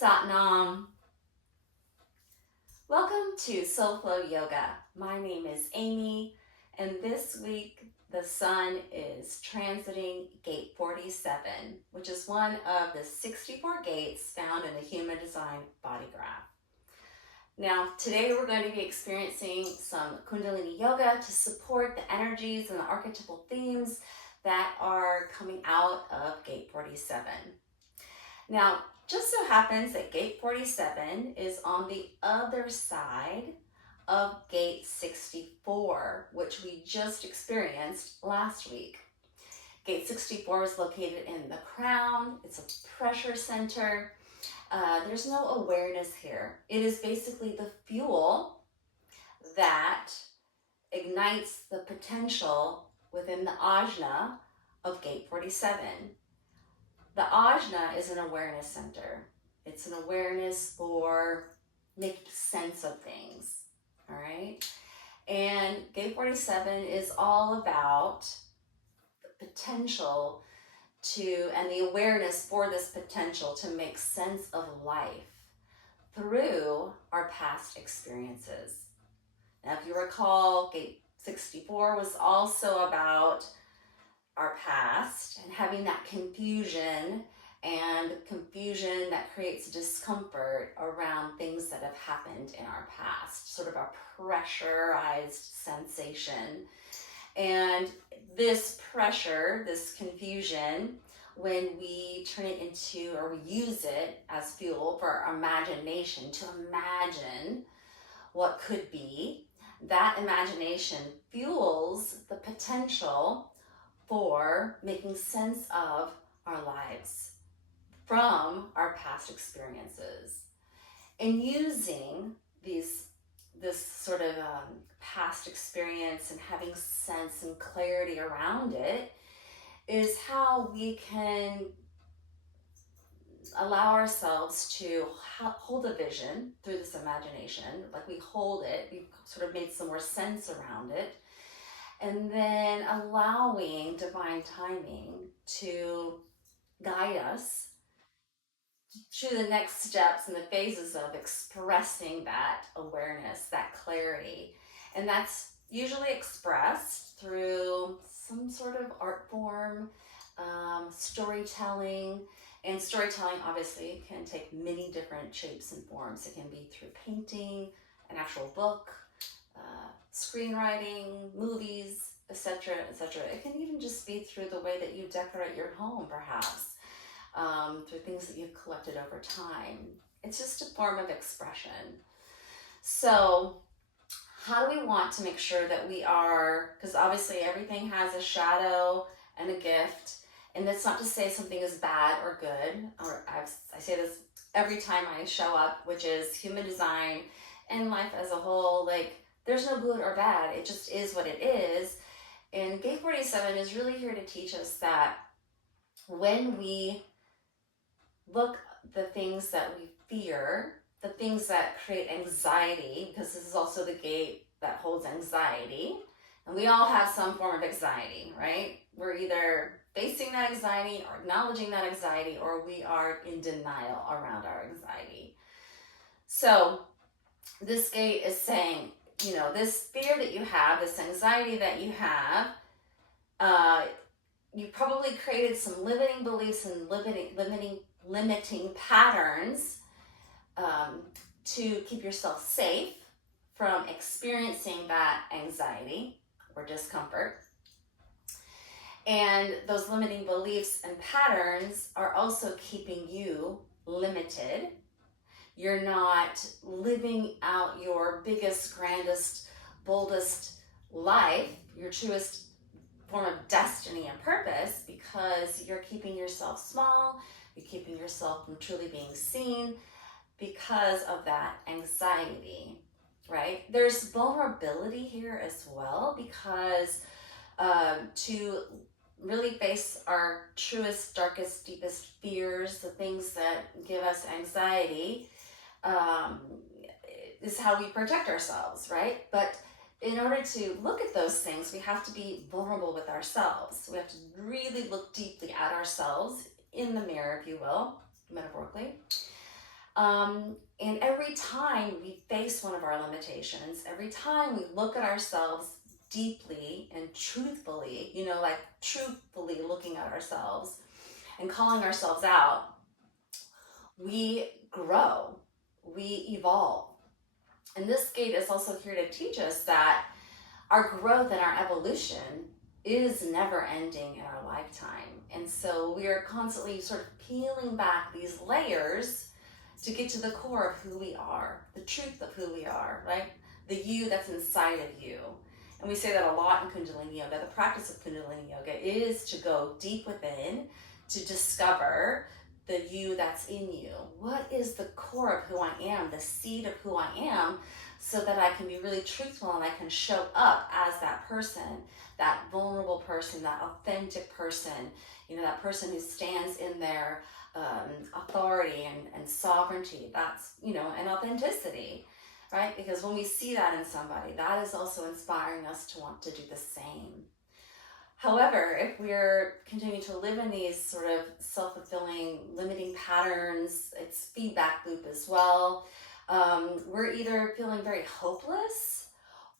Satnam. Welcome to SoulFlow Yoga. My name is Amy, and this week the sun is transiting gate 47, which is one of the 64 gates found in the human design body graph. Now, today we're going to be experiencing some Kundalini Yoga to support the energies and the archetypal themes that are coming out of gate 47. Now, just so happens that gate 47 is on the other side of gate 64, which we just experienced last week. Gate 64 is located in the crown. It's a pressure center. There's no awareness here. It is basically the fuel that ignites the potential within the ajna of gate 47. The ajna is an awareness center. It's an awareness for making sense of things, all right? And gate 47 is all about the potential and the awareness for this potential to make sense of life through our past experiences. Now, if you recall, gate 64 was also about our past and having that confusion that creates discomfort around things that have happened in our past, sort of a pressurized sensation. And this pressure, this confusion, when we turn it into, or we use it as fuel for our imagination to imagine what could be, that imagination fuels the potential for making sense of our lives from our past experiences. And using this sort of past experience and having sense and clarity around it is how we can allow ourselves to hold a vision through this imagination. Like we hold it, we've sort of made some more sense around it, and then allowing divine timing to guide us to the next steps and the phases of expressing that awareness, that clarity. And that's usually expressed through some sort of art form, storytelling. And storytelling obviously can take many different shapes and forms. It can be through painting, an actual book, screenwriting, movies, etc., etc. It can even just be through the way that you decorate your home, perhaps. Through things that you've collected over time. It's just a form of expression. So how do we want to make sure that we are, because obviously everything has a shadow and a gift, and that's not to say something is bad or good, or I say this every time I show up, which is human design and life as a whole, like there's no good or bad, it just is what it is. And gate 47 is really here to teach us that when we look the things that we fear, the things that create anxiety, because this is also the gate that holds anxiety, and we all have some form of anxiety, right? We're either facing that anxiety or acknowledging that anxiety, or we are in denial around our anxiety. So this gate is saying, this fear that you have, this anxiety that you have, you probably created some limiting beliefs and limiting patterns to keep yourself safe from experiencing that anxiety or discomfort. And those limiting beliefs and patterns are also keeping you limited. You're not living out your biggest, grandest, boldest life, your truest form of destiny and purpose, because you're keeping yourself small, you're keeping yourself from truly being seen because of that anxiety, right? There's vulnerability here as well, because to really face our truest, darkest, deepest fears, the things that give us anxiety, is how we protect ourselves, right? But in order to look at those things, we have to be vulnerable with ourselves. We have to really look deeply at ourselves in the mirror, if you will, metaphorically. And every time we face one of our limitations, every time we look at ourselves deeply and truthfully, like truthfully looking at ourselves and calling ourselves out, we grow, we evolve. And this gate is also here to teach us that our growth and our evolution is never ending in our lifetime. And so we are constantly sort of peeling back these layers to get to the core of who we are, the truth of who we are, right? The you that's inside of you. And we say that a lot in Kundalini Yoga. The practice of Kundalini Yoga is to go deep within to discover the you that's in you. What is the core of who I am, the seed of who I am, so that I can be really truthful and I can show up as that person, that vulnerable person, that authentic person, that person who stands in their authority and sovereignty. That's, and authenticity, right? Because when we see that in somebody, that is also inspiring us to want to do the same. However, if we're continuing to live in these sort of self-fulfilling, limiting patterns, it's feedback loop as well. We're either feeling very hopeless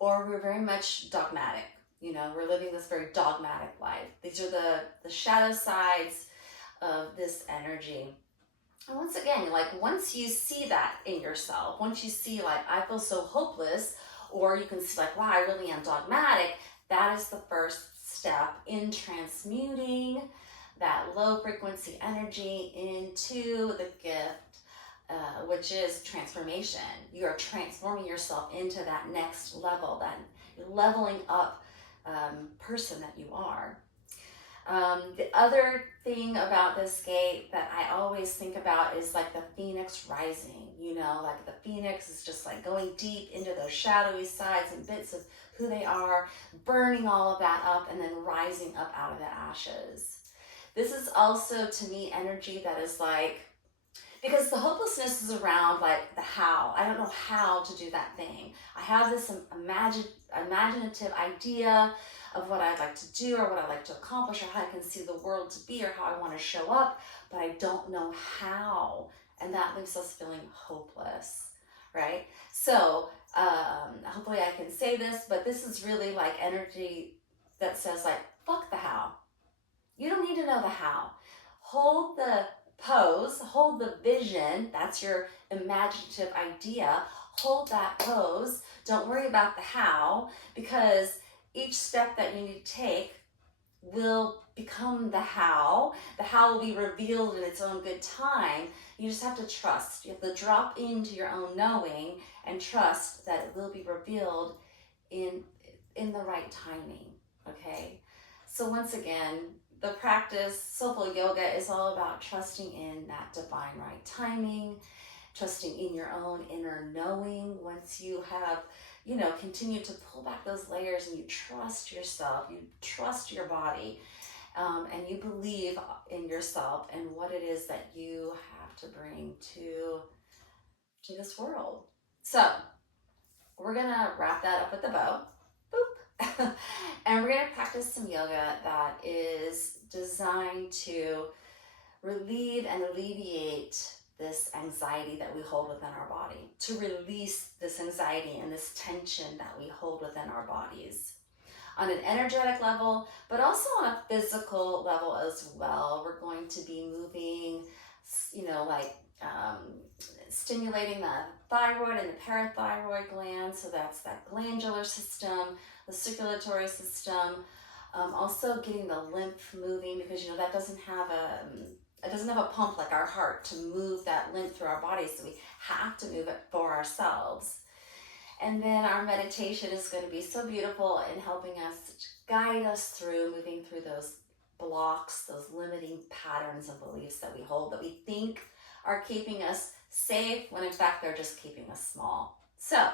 or we're very much dogmatic. We're living this very dogmatic life. These are the shadow sides of this energy. And once again, like once you see that in yourself, once you see like, I feel so hopeless, or you can see like, wow, I really am dogmatic, that is the first step in transmuting that low frequency energy into the gift, which is transformation. You are transforming yourself into that next level, that leveling up person that you are. The other thing about this gate that I always think about is like the phoenix rising, like the phoenix is just like going deep into those shadowy sides and bits of who they are, burning all of that up and then rising up out of the ashes. This is also to me energy that is like, because the hopelessness is around like the how. I don't know how to do that thing. I have this imaginative idea of what I'd like to do or what I'd like to accomplish or how I can see the world to be or how I want to show up, but I don't know how. And that leaves us feeling hopeless, right? So hopefully I can say this, but this is really like energy that says like, fuck the how. You don't need to know the how. Hold the pose, hold the vision, that's your imaginative idea. Hold that pose. Don't worry about the how, because each step that you need to take will become the how. The how will be revealed in its own good time. You just have to trust. You have to drop into your own knowing and trust that it will be revealed in the right timing, okay? So once again, the practice, SoulFlow Yoga, is all about trusting in that divine right timing, trusting in your own inner knowing. Once you have, continue to pull back those layers and you trust yourself, you trust your body, and you believe in yourself and what it is that you have to bring to this world. So we're gonna wrap that up with a bow. Boop. And we're gonna practice some yoga that is designed to relieve and alleviate this anxiety that we hold within our body, to release this anxiety and this tension that we hold within our bodies on an energetic level, but also on a physical level as well. We're going to be moving, stimulating the thyroid and the parathyroid gland. So that's that glandular system, the circulatory system. Also getting the lymph moving, because that doesn't have a pump like our heart to move that lymph through our body, so we have to move it for ourselves. And then our meditation is going to be so beautiful in helping us guide us through moving through those blocks, those limiting patterns and beliefs that we hold, that we think are keeping us safe, when in fact they're just keeping us small. So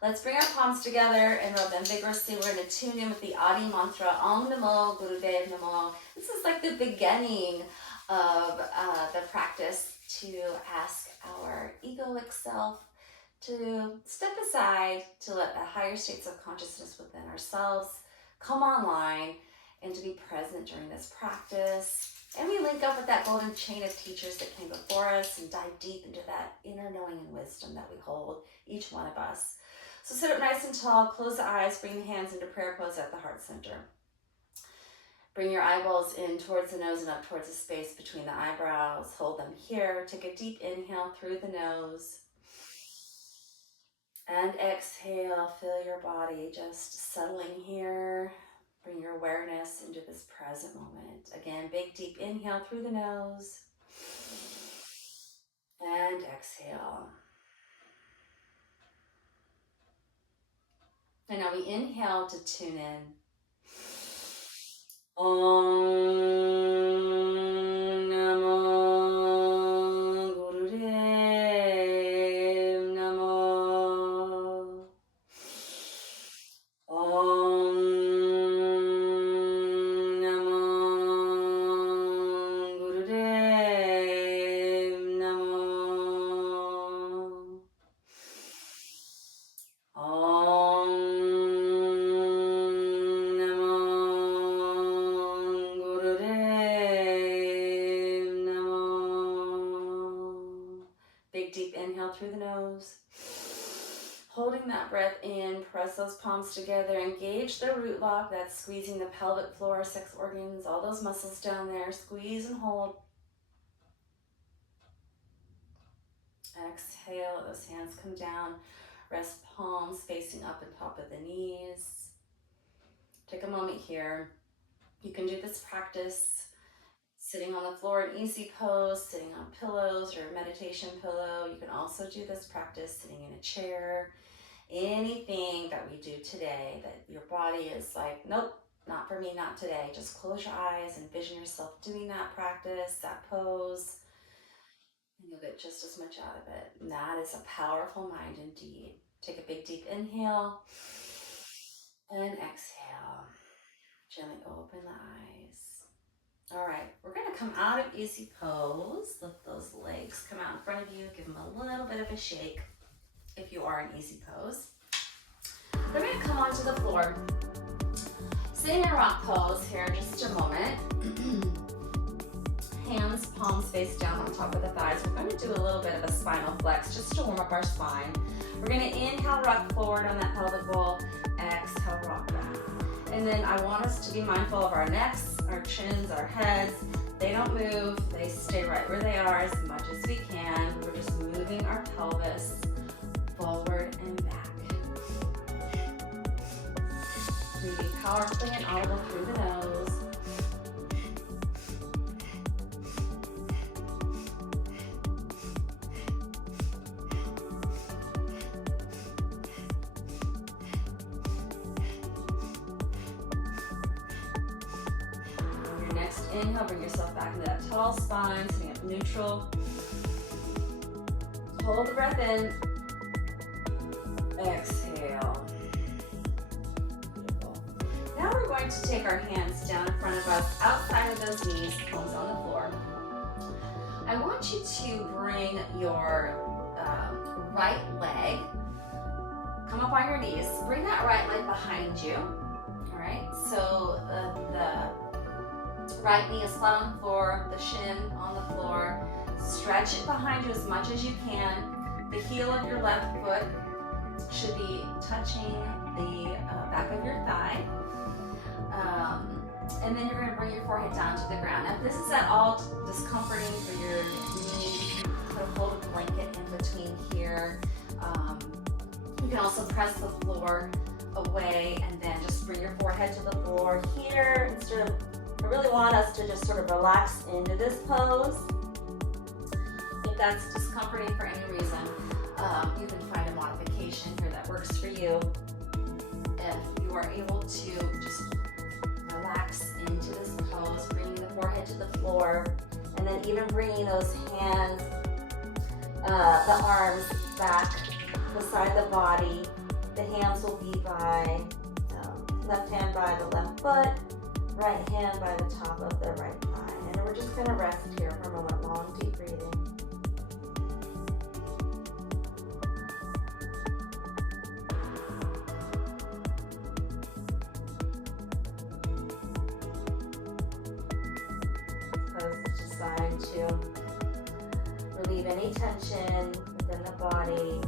let's bring our palms together and rub them vigorously. We're going to tune in with the Adi mantra, Om Namo Gurudev Namo. This is like the beginning of the practice to ask our egoic self to step aside, to let the higher states of consciousness within ourselves come online and to be present during this practice. And we link up with that golden chain of teachers that came before us and dive deep into that inner knowing and wisdom that we hold, each one of us. So sit up nice and tall, close the eyes, bring the hands into prayer pose at the heart center. Bring your eyeballs in towards the nose and up towards the space between the eyebrows. Hold them here. Take a deep inhale through the nose. And exhale, feel your body just settling here. Bring your awareness into this present moment. Again, big deep inhale through the nose. And exhale. And now we inhale to tune in. Om Namo Gurudev Namo. Om Namo Gurudev Namo. Om through the nose. Holding that breath in, press those palms together, engage the root lock, that's squeezing the pelvic floor, sex organs, all those muscles down there. Squeeze and hold. Exhale, let those hands come down. Rest palms facing up and top of the knees. Take a moment here. You can do this practice sitting on the floor in easy pose, sitting on pillows or a meditation pillow. You can also do this practice sitting in a chair. Anything that we do today that your body is like, nope, not for me, not today. Just close your eyes, envision yourself doing that practice, that pose, and you'll get just as much out of it. And that is a powerful mind indeed. Take a big deep inhale and exhale. Gently open the eyes. All right, we're gonna come out of easy pose. Lift those legs, come out in front of you, give them a little bit of a shake if you are in easy pose. We're gonna come onto the floor. Sitting in rock pose here in just a moment. Hands, palms face down on top of the thighs. We're gonna do a little bit of a spinal flex just to warm up our spine. We're gonna inhale, rock forward on that pelvic bowl. Exhale, rock back. And then I want us to be mindful of our necks, our chins, our heads. They don't move, they stay right where they are as much as we can. We're just moving our pelvis forward and back. Breathing powerfully and audible through the nose. Inhale, bring yourself back into that tall spine, sitting up neutral. Hold the breath in. Exhale. Beautiful. Now we're going to take our hands down in front of us, outside of those knees, palms on the floor. I want you to bring your right leg, come up on your knees, bring that right leg behind you. All right, so the right knee is flat on the floor, the shin on the floor. Stretch it behind you as much as you can. The heel of your left foot should be touching the back of your thigh. And then you're going to bring your forehead down to the ground. Now, if this is at all discomforting for your knee, you can put a hold of blanket in between here. You can also press the floor away and then just bring your forehead to the floor here. Instead of, I really want us to just sort of relax into this pose. If that's discomforting for any reason, you can find a modification here that works for you. If you are able to just relax into this pose, bringing the forehead to the floor, and then even bringing those hands, the arms back beside the body. The hands will be by, left hand by the left foot, right hand by the top of the right thigh. And we're just going to rest here for a moment. Long, deep breathing. to relieve any tension within the body.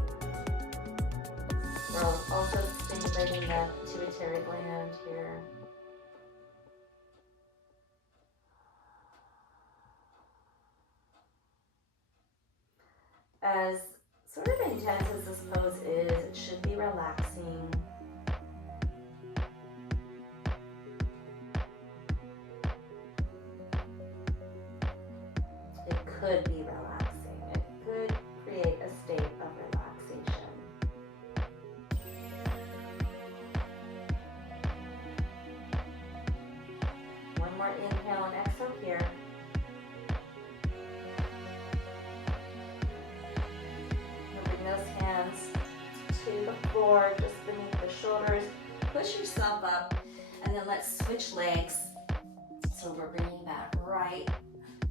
We're also stimulating the pituitary gland here. As sort of intense as this pose is, it should be relaxing. It could be relaxing. It could create a state of relaxation. One more inhale and exhale here. Those hands to the floor, just beneath the shoulders. Push yourself up, and then let's switch legs. So we're bringing that right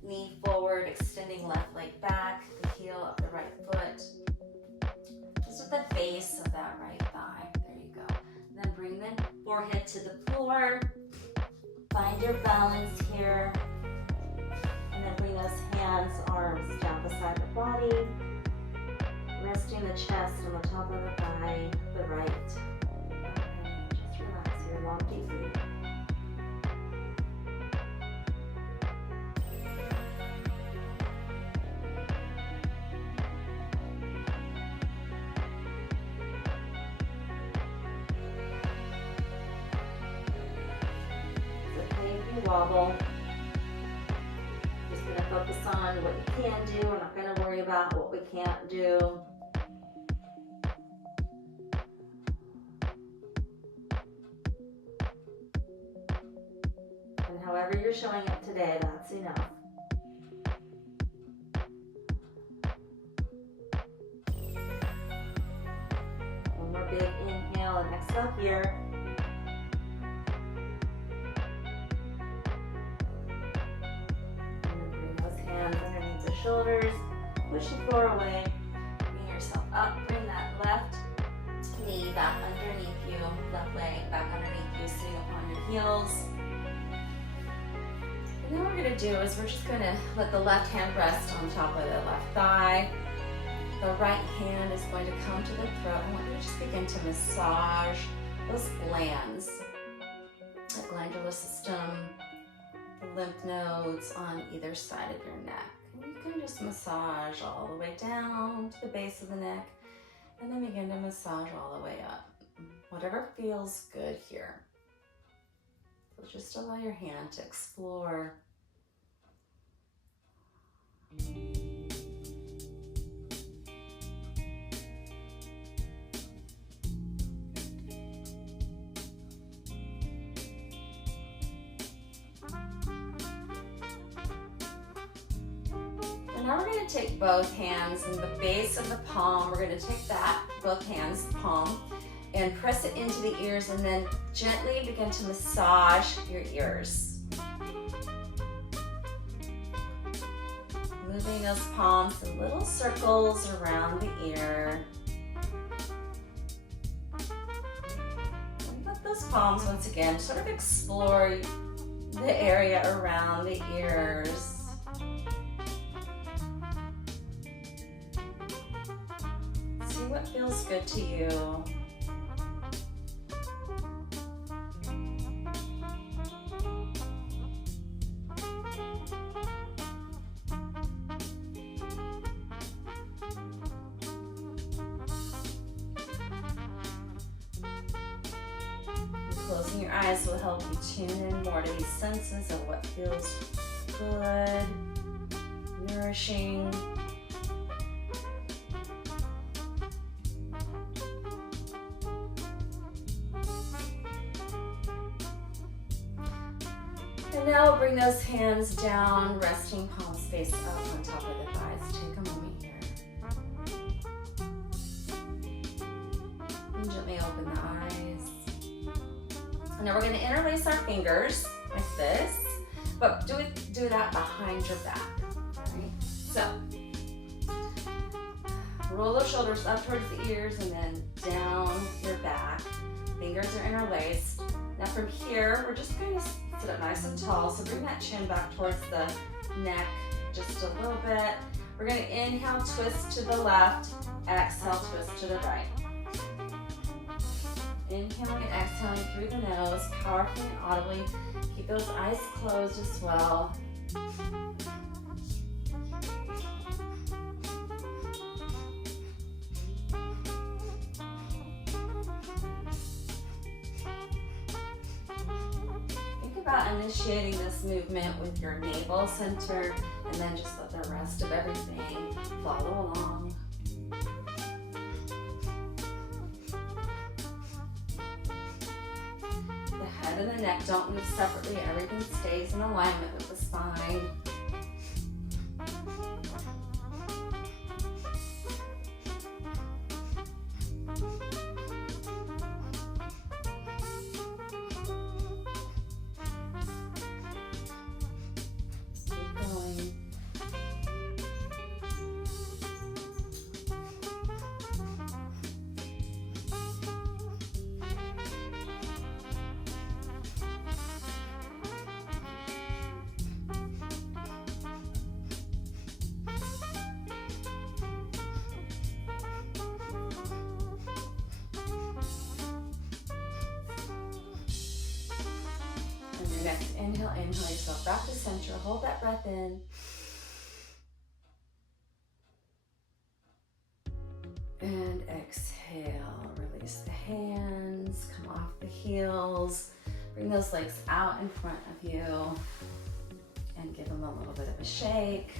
knee forward, extending left leg back, the heel of the right foot, just at the base of that right thigh. There you go. And then bring the forehead to the floor. Find your balance here, and then bring those hands, arms down beside the body. Resting the chest on the top of the thigh, the right. Okay, just relax here, long deep breath. It's okay if you wobble. Just gonna focus on what you can do. We're not gonna worry about what we can't do. However you're showing up today, that's enough. One more big inhale and exhale here. And then bring those hands underneath the shoulders. Push the floor away. Bring yourself up. Bring that left knee back underneath you. Left leg back underneath you, sitting upon your heels. And then what we're going to do is we're just going to let the left hand rest on top of the left thigh. The right hand is going to come to the throat. I want you to just begin to massage those glands, the glandular system, the lymph nodes on either side of your neck. And you can just massage all the way down to the base of the neck, and then begin to massage all the way up. Whatever feels good here. So just allow your hand to explore. And now we're going to take both hands in the base of the palm. We're going to take that, both hands, palm, and press it into the ears, and then gently begin to massage your ears. Moving those palms in little circles around the ear. And let those palms once again sort of explore the area around the ears. See what feels good to you. Closing your eyes will help you tune in more to these senses of what feels good, nourishing. And now we'll bring those hands down, resting palms face up on top of the thighs. Take a moment here. And gently open the eyes. And now we're going to interlace our fingers like this, but do that behind your back. Right? So, roll those shoulders up towards the ears and then down your back. Fingers are interlaced. Now from here, we're just going to sit up nice and tall. So bring that chin back towards the neck just a little bit. We're going to inhale, twist to the left, exhale, twist to the right. Inhaling and exhaling through the nose, powerfully and audibly. Keep those eyes closed as well. Think about initiating this movement with your navel center, and then just let the rest of everything follow along. The head and the neck don't move separately. Everything stays in alignment with the spine. Next inhale, inhale yourself back to center. Hold that breath in. And exhale. Release the hands. Come off the heels. Bring those legs out in front of you. And give them a little bit of a shake.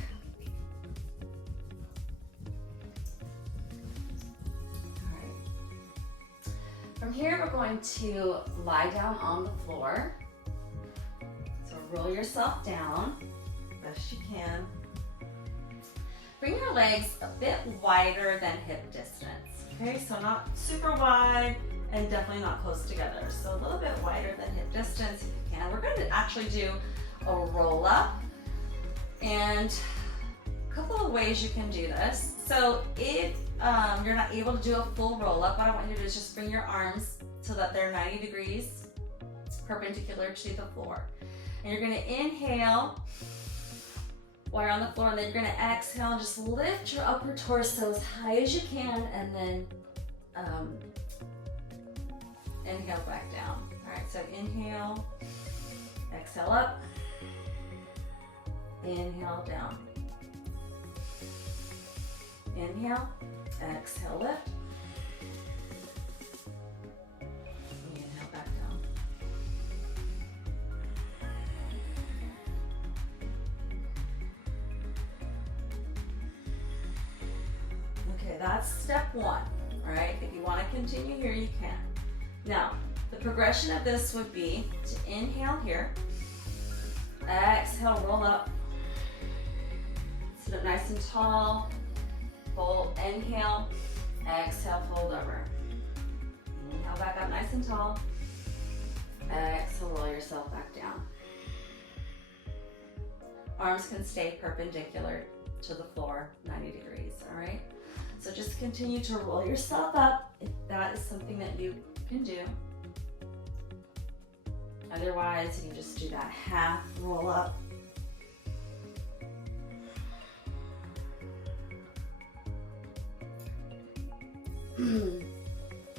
All right. From here, we're going to lie down on the floor. Roll yourself down, best you can. Bring your legs a bit wider than hip distance, okay? So not super wide and definitely not close together. So a little bit wider than hip distance if you can. We're going to actually do a roll up, and a couple of ways you can do this. So if you're not able to do a full roll up, what I want you to do is just bring your arms so that they're 90 degrees perpendicular to the floor. And you're going to inhale while you're on the floor, and then you're going to exhale and just lift your upper torso as high as you can, and then inhale back down. All right, so inhale, exhale up, inhale down. Inhale, exhale lift, inhale back down. Okay, that's step one, all right? If you want to continue here, you can. Now, the progression of this would be to inhale here, exhale, roll up, sit up nice and tall, fold, inhale, exhale, fold over. Inhale back up nice and tall, exhale, roll yourself back down. Arms can stay perpendicular to the floor, 90 degrees, all right? So just continue to roll yourself up if that is something that you can do. Otherwise, you can just do that half roll up.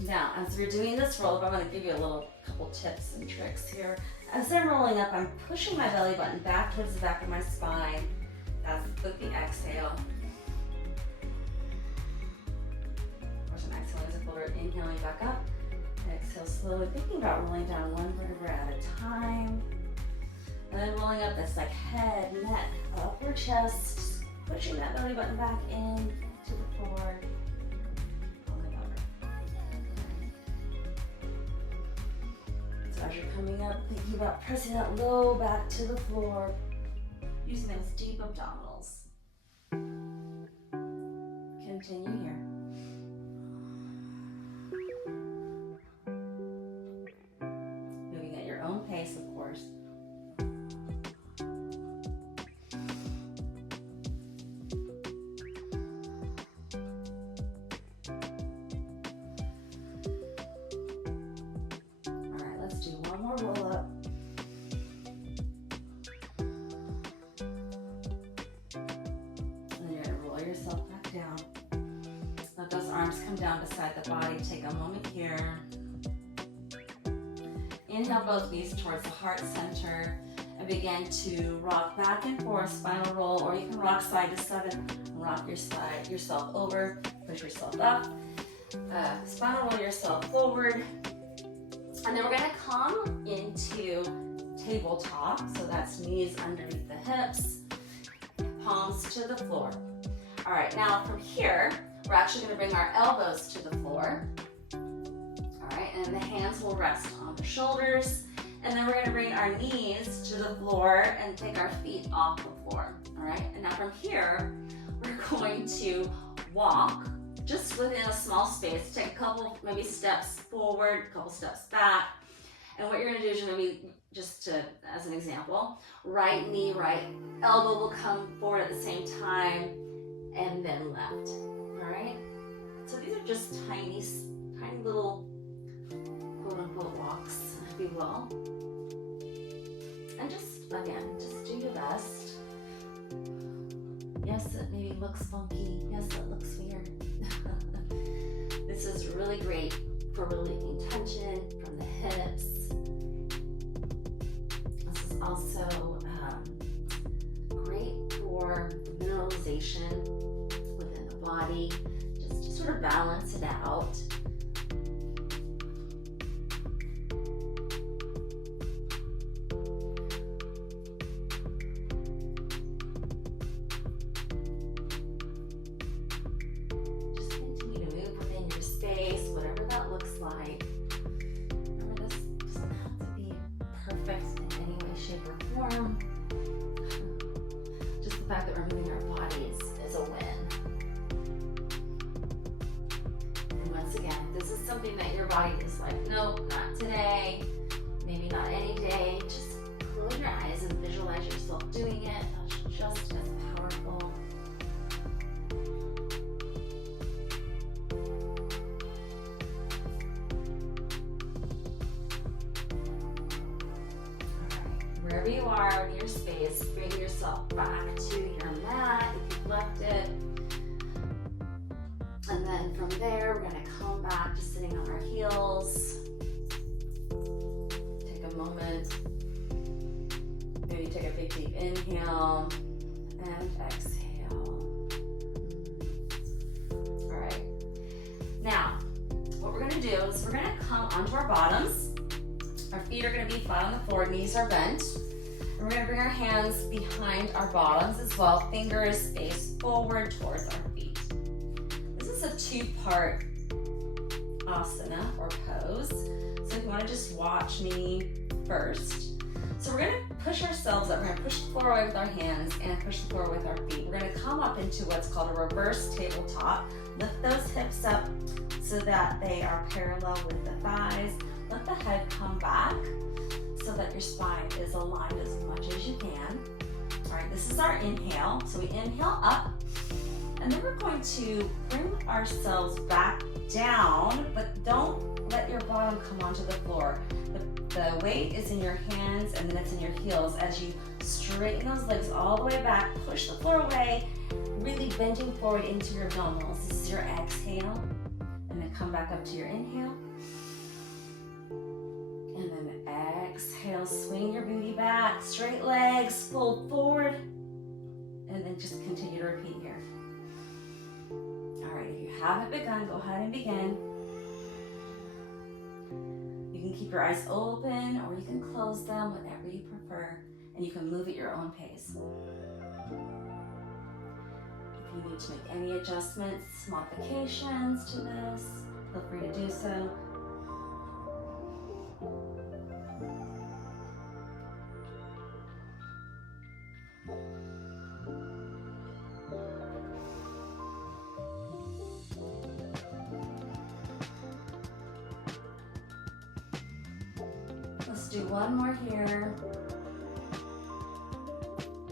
Now, as we're doing this roll up, I'm going to give you a couple tips and tricks here. As I'm rolling up, I'm pushing my belly button back towards the back of my spine. That's with the exhale. Exhale as a folder, inhaling back up. Exhale slowly, thinking about rolling down one vertebra at a time. And then rolling up this like head, neck, upper chest, pushing that belly button back in to the floor. Rolling over. So as you're coming up, thinking about pressing that low back to the floor, using those deep abdominals. Continue here. Pace, of course. All right, let's do one more roll up. come down beside the body. Take a moment here. Inhale both knees towards the heart center and begin to rock back and forth, spinal roll, or you can rock side to side and rock yourself over, push yourself up, spinal roll yourself forward. And then we're gonna come into tabletop, so that's knees underneath the hips, palms to the floor. All right, now from here, we're actually gonna bring our elbows to the floor. All right, and the hands will rest on the shoulders. And then we're gonna bring our knees to the floor and take our feet off the floor. All right, and now from here, we're going to walk just within a small space. Take a couple, maybe steps forward, a couple steps back. And what you're gonna do is you're gonna be, as an example, right knee, right elbow will come forward at the same time, and then left, all right? So these are just tiny little quote-unquote walks, if you will. And just, again, just do your best. Yes, it maybe looks funky. Yes, it looks weird. This is really great for relieving tension from the hips. This is also great for mineralization within the body, just to sort of balance it out. Just the fact that we're moving our bodies is a win. And once again, this is something that your body is like, nope, not today, maybe not any day. Just close your eyes and visualize yourself doing it. That's just as powerful. Wherever you are in your space, bring yourself back to your mat if you've left it. And then from there, we're going to come back to sitting on our heels. Take a moment. Maybe take a big deep inhale and exhale. All right. Now, what we're going to do is we're going to come onto our bottoms. Our feet are going to be flat on the floor, knees are bent. And we're going to bring our hands behind our bottoms as well. Fingers face forward towards our feet. This is a two-part asana or pose. So if you want to just watch me first. So we're going to push ourselves up. We're going to push the floor away with our hands and push the floor with our feet. We're going to come up into what's called a reverse tabletop. Lift those hips up so that they are parallel with the thighs. Let the head come back so that your spine is aligned as much as you can. All right, this is our inhale. So we inhale up, and then we're going to bring ourselves back down, but don't let your bottom come onto the floor. The weight is in your hands and then it's in your heels as you straighten those legs all the way back, push the floor away, really bending forward into your abdominals. This is your exhale, and then come back up to your inhale. And then exhale, swing your booty back, straight legs, fold forward, and then just continue to repeat here. All right, if you haven't begun, go ahead and begin. You can keep your eyes open or you can close them, whatever you prefer, and you can move at your own pace. If you need to make any adjustments, modifications to this, feel free to do so. Let's do one more here.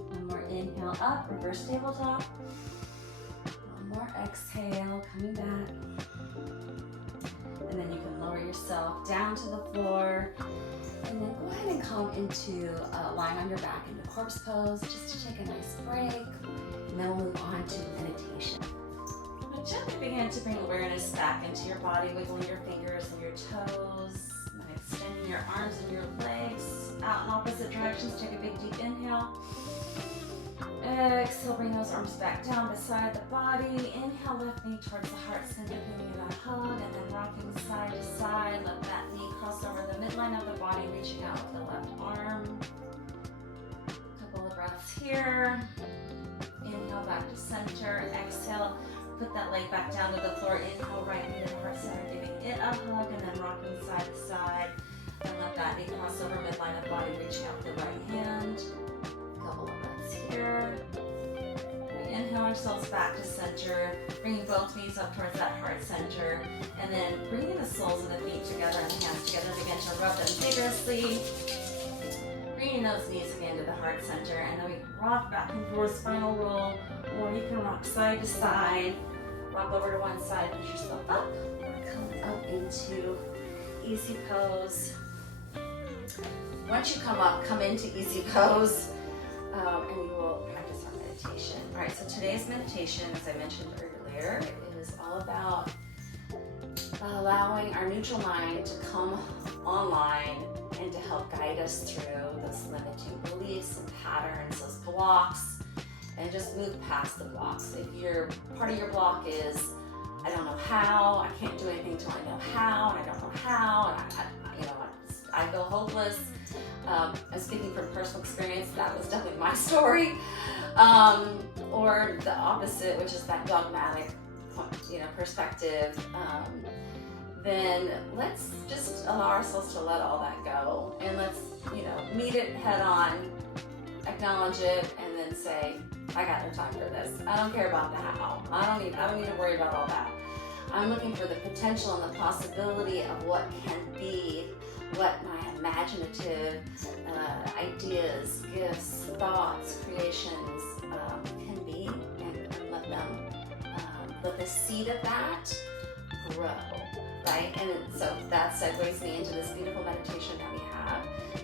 One more inhale up, reverse tabletop. One more exhale, coming back. And then you can lower yourself down to the floor. And then go ahead and come into lying on your back into corpse pose, just to take a nice break. And then we'll move on to meditation. But gently begin to bring awareness back into your body, wiggling your fingers and your toes, and then extending your arms and your legs out in opposite directions. Take a big deep inhale. Exhale, bring those arms back down beside the body. Inhale, left knee towards the heart center, giving it a hug, and then rocking side to side. Let that knee cross over the midline of the body, reaching out with the left arm. Couple of breaths here. Inhale, back to center. Exhale, put that leg back down to the floor. Inhale, right knee to the heart center, giving it a hug, and then rocking side to side. And let that knee cross over midline of the body, reaching out with the right hand. Couple of breaths here. We inhale ourselves back to center, bringing both knees up towards that heart center, and then bringing the soles of the feet together and the hands together. Begin to rub them vigorously. Bringing those knees again to the heart center, and then we rock back and forth, spinal roll, or you can rock side to side. Rock over to one side, push yourself up, or come up into easy pose. Once you come up, come into easy pose. And we will practice our meditation. All right, so today's meditation, as I mentioned earlier, is all about allowing our neutral mind to come online and to help guide us through those limiting beliefs and patterns, those blocks, and just move past the blocks. If part of your block is, I don't know how, I can't do anything until I know how, and I don't know how, and I feel hopeless. I'm speaking from personal experience. That was definitely my story. Or the opposite, which is that dogmatic, perspective. Then let's just allow ourselves to let all that go, and let's, meet it head on, acknowledge it, and then say, I got no time for this. I don't care about the how. I don't need to worry about all that. I'm looking for the potential and the possibility of what can be, what my imaginative ideas, gifts, thoughts, creations can be, and let the seed of that grow, right? And so that segues me into this beautiful meditation that we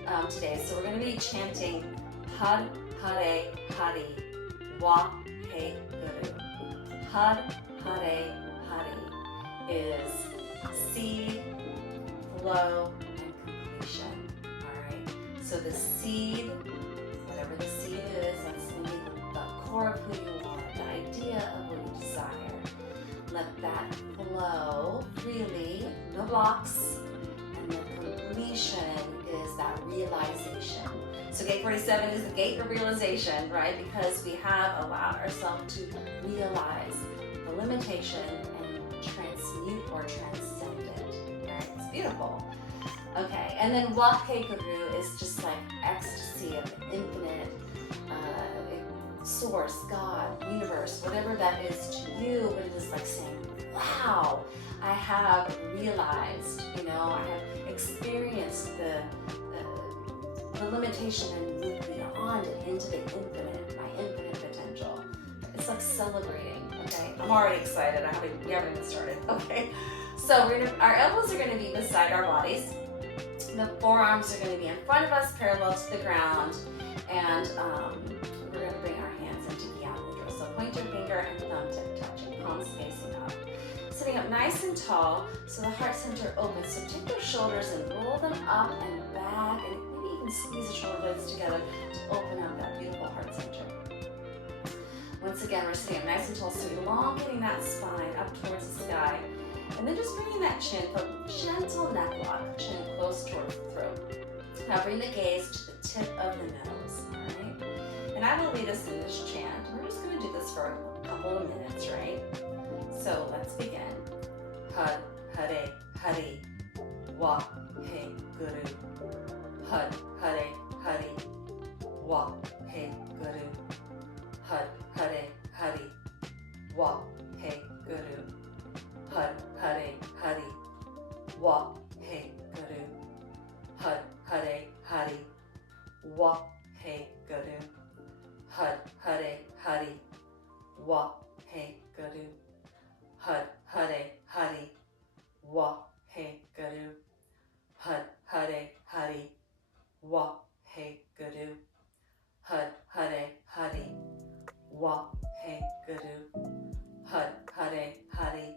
have today. So we're going to be chanting Had, Hare, Hari, Wa, He, Guru. Had, Hare, Hari is seed, flow, Alright, so the seed, whatever the seed is, that's going to be the core of who you are, the idea of what you desire. Let that flow freely, no blocks, and the completion is that realization. So gate 47 is the gate of realization, right? Because we have allowed ourselves to realize the limitation and transmute or transcend it. Right? It's beautiful. Okay, and then Wakeguru is just like ecstasy of infinite source, God, universe, whatever that is to you, but it is like saying, wow, I have realized, I have experienced the limitation and moved beyond it into the infinite, my infinite potential. It's like celebrating, okay? I'm already excited, we haven't even started, okay? So our elbows are gonna be beside our bodies. The forearms are going to be in front of us, parallel to the ground, and we're going to bring our hands into Gyan Mudra. So pointer finger and thumb tip touching, palms facing up. Sitting up nice and tall, so the heart center opens. So take those shoulders and roll them up and back, and maybe even squeeze the shoulder blades together to open up that beautiful heart center. Once again, we're sitting up nice and tall, so elongating that spine up towards the sky. And then just bringing that chin, a gentle neck lock, chin close towards the throat. Now bring the gaze to the tip of the nose, all right? And I will lead us in this chant. We're just going to do this for a couple of minutes, right? So let's begin. Had, Hare, Hari, Wa, He, Guru. Had, Hare, Hari, Wa, He, Guru. Had, Hare, Hari, Wa, He, Guru. Had, Hare, Hari, Wa, He, Guru. Had, Hare, Hari, Wa, He, Guru. Had, Hare, Hari, Wa, He, Guru. Had, Hare, Hari, Wa, He, Guru. Had, Hare, Hari, Wa, He, Guru. Had, Hare, Hari, Wa, He, Guru. Had, Hare, Hari,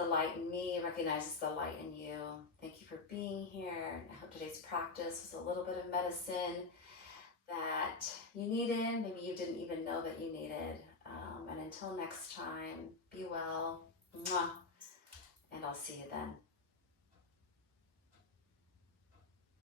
the light in me recognizes the light in you. Thank you for being here. I hope today's practice was a little bit of medicine that you needed. Maybe you didn't even know that you needed. And until next time, be well. Mwah. And I'll see you then.